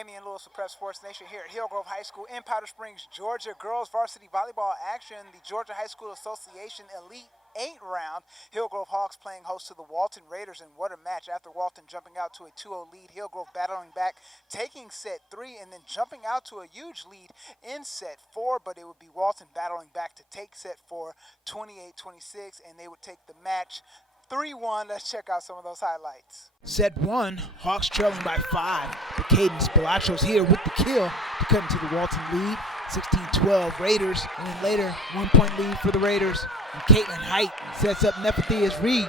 Damian Lewis with Prep Sports Nation here at Hillgrove High School in Powder Springs, Georgia. Girls varsity volleyball action. The Georgia High School Association Elite 8 round. Hillgrove Hawks playing host to the Walton Raiders, and what a match. After Walton jumping out to a 2-0 lead, Hillgrove battling back, taking set 3, and then jumping out to a huge lead in set 4, but it would be Walton battling back to take set 4, 28-26, and they would take the match 3-1. Let's check out some of those highlights. Set 1, Hawks trailing by 5. But Caden Spilachos here with the kill to cut into the Walton lead. 16-12 Raiders, and then later 1-point lead for the Raiders. And Caitlin Height sets up Nephithias Reed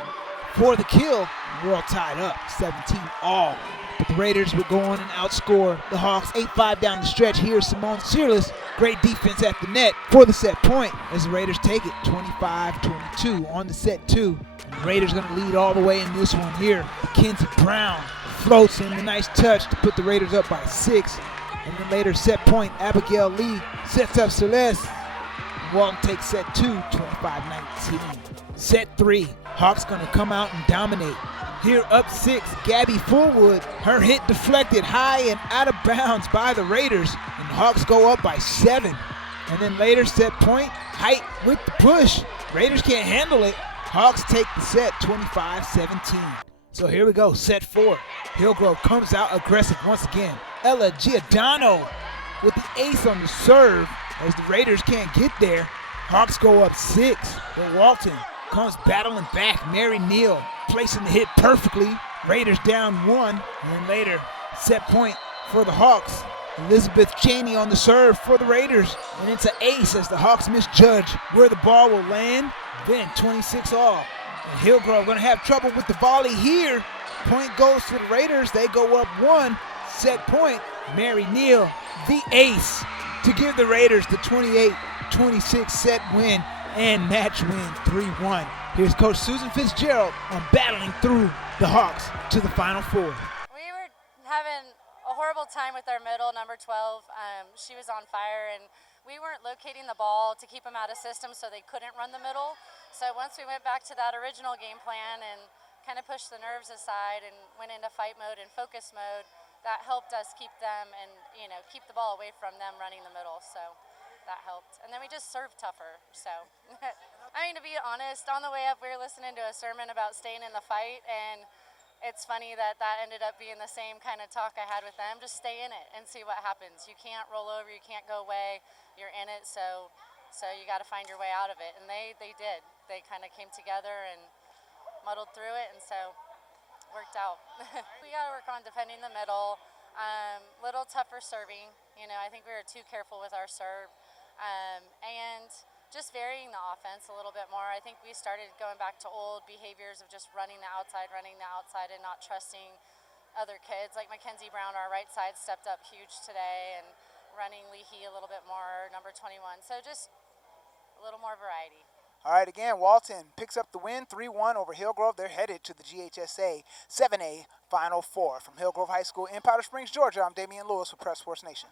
for the kill. And we're all tied up, 17 all. But the Raiders would go on and outscore the Hawks 8-5 down the stretch. Here's Simone Searless. Great defense at the net for the set point as the Raiders take it 25-22 on the set 2. And the Raiders going to lead all the way in this one here. Mackenzie Brown floats in a nice touch to put the Raiders up by 6. And then later set point, Abigail Lee sets up Celeste. Walton takes set 2, 25-19. Set 3, Hawks going to come out and dominate. Here up 6, Gabby Fullwood. Her hit deflected high and out of bounds by the Raiders. And the Hawks go up by 7. And then later set point, Height with the push. Raiders can't handle it. Hawks take the set 25-17. So here we go, set 4. Hillgrove comes out aggressive once again. Ella Giordano with the ace on the serve as the Raiders can't get there. Hawks go up 6, but Walton comes battling back. Mary Neal placing the hit perfectly. Raiders down 1, and then later set point for the Hawks. Elizabeth Cheney on the serve for the Raiders, and it's an ace as the Hawks misjudge where the ball will land. Then 26 all. And Hillgrove going to have trouble with the volley here. Point goes to the Raiders. They go up 1. Set point, Mary Neal, the ace, to give the Raiders the 28-26 set win and match win 3-1. Here's Coach Susan Fitzgerald on battling through the Hawks to the Final Four. We were having a horrible time with our middle, number 12. She was on fire, and we weren't locating the ball to keep them out of system so they couldn't run the middle. So once we went back to that original game plan and kind of pushed the nerves aside and went into fight mode and focus mode, that helped us keep them and, keep the ball away from them running the middle. So that helped. And then we just served tougher. So, to be honest, on the way up, we were listening to a sermon about staying in the fight, and it's funny that ended up being the same kind of talk I had with them. Just stay in it and see what happens. You can't roll over, you can't go away, you're in it, so you got to find your way out of it. And they did. They kind of came together and muddled through it, and so worked out. We got to work on defending the middle, little tougher serving. I think we were too careful with our serve, and just varying the offense a little bit more. I think we started going back to old behaviors of just running the outside, and not trusting other kids. Like Mackenzie Brown, our right side, stepped up huge today, and running Leahy a little bit more, number 21. So just a little more variety. All right, again, Walton picks up the win, 3-1 over Hillgrove. They're headed to the GHSA 7A Final Four. From Hillgrove High School in Powder Springs, Georgia, I'm Damian Lewis with Prep Sports Nation.